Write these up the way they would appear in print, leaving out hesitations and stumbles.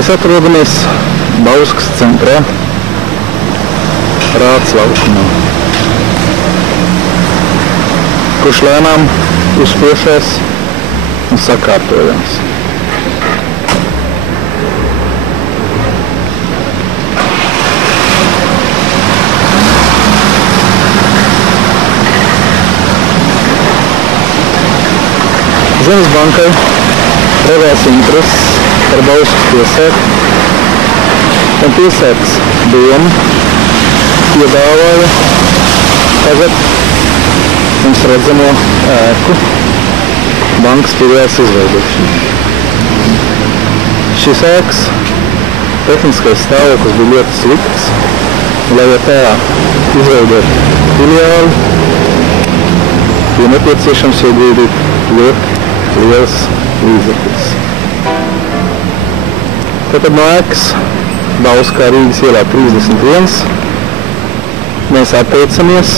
Mēs atrodamies Bauskas centrā, Rāds laukumā, kurš lēnām uzspiešās un sakārtojās. Zemes bankai radās intereses par Bauskas pilsētu, un pilsētas doma piedāvāja tagad mums redzamo ēku bankas filiāles izveidošanai. Šis ēkas tehniskais stāvoklis bija ļoti slikts, lai tajā izveidot filiāli, bija nepieciešams ieguldīt ļoti liels līdzeklis. Tātad no ēkas Bauskā Rīgas ielā 31 mēs atteicamies,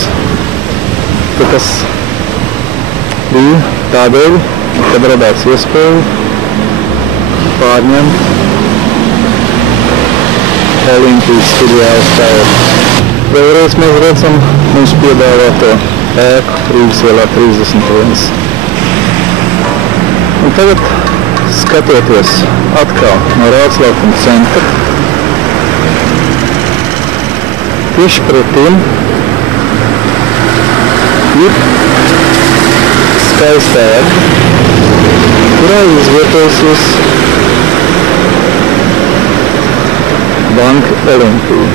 ka tas bija tādēļ, kad radās iespēju pārņemt Olimpijas filiāles stāvokli. Vēlreiz mēs redzam mums piedāvāto ēku Rīgas ielā 31. Un tagad, skatoties atkal no Rāds laukuma centra, tieši pretim ir skaista ēka, kurā izvietojusies Banka Olimpija.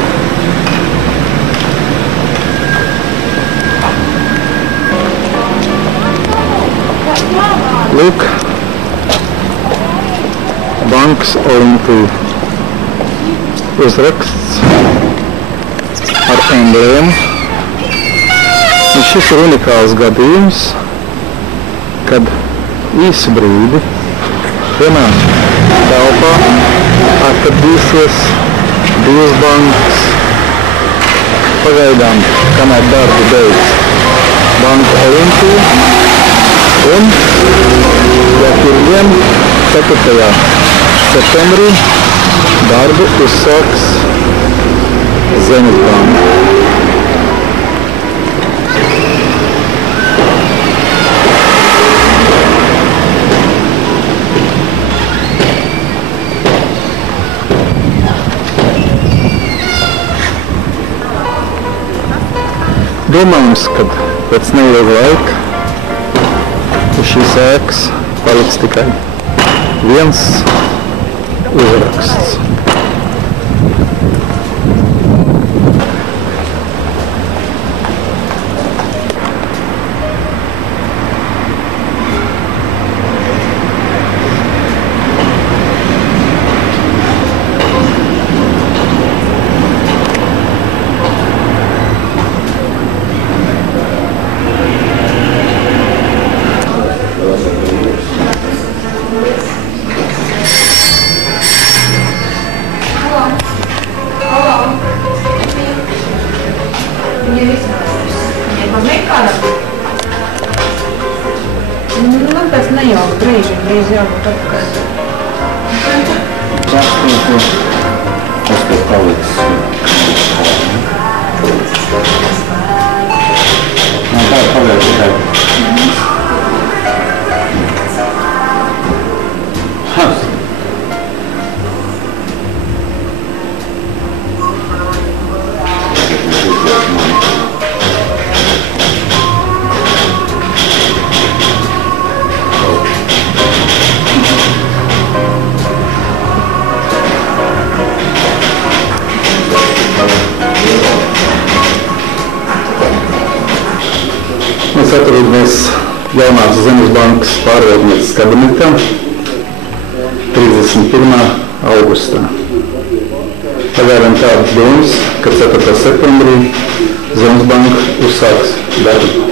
Lūk, Bankas Olimpija uzraksts ar emblēmu. Un šis ir unikāls gadījums, kad īsu brīdi vienā telpā atradīsies divas bankas. Pagaidām, kamēr darbu beidz Banka Olimpija, un jau pirmdien, 4. septembrī, darbu uzsāks Zemes banka. Domājams, ka pēc neilga laika uz šīs ēkas paliks tikai viens uzraksts. Man tas nejauka brīži jābūt atpakaļ. Tas, kas palicis tā ir paliek tikai. Mēs atrodamies jaunās Zemes bankas pārvaldnieces kabinetā 31. augustā. Pagājām tādas domas, ka 4. septembrī Zemes banka uzsāks darbu.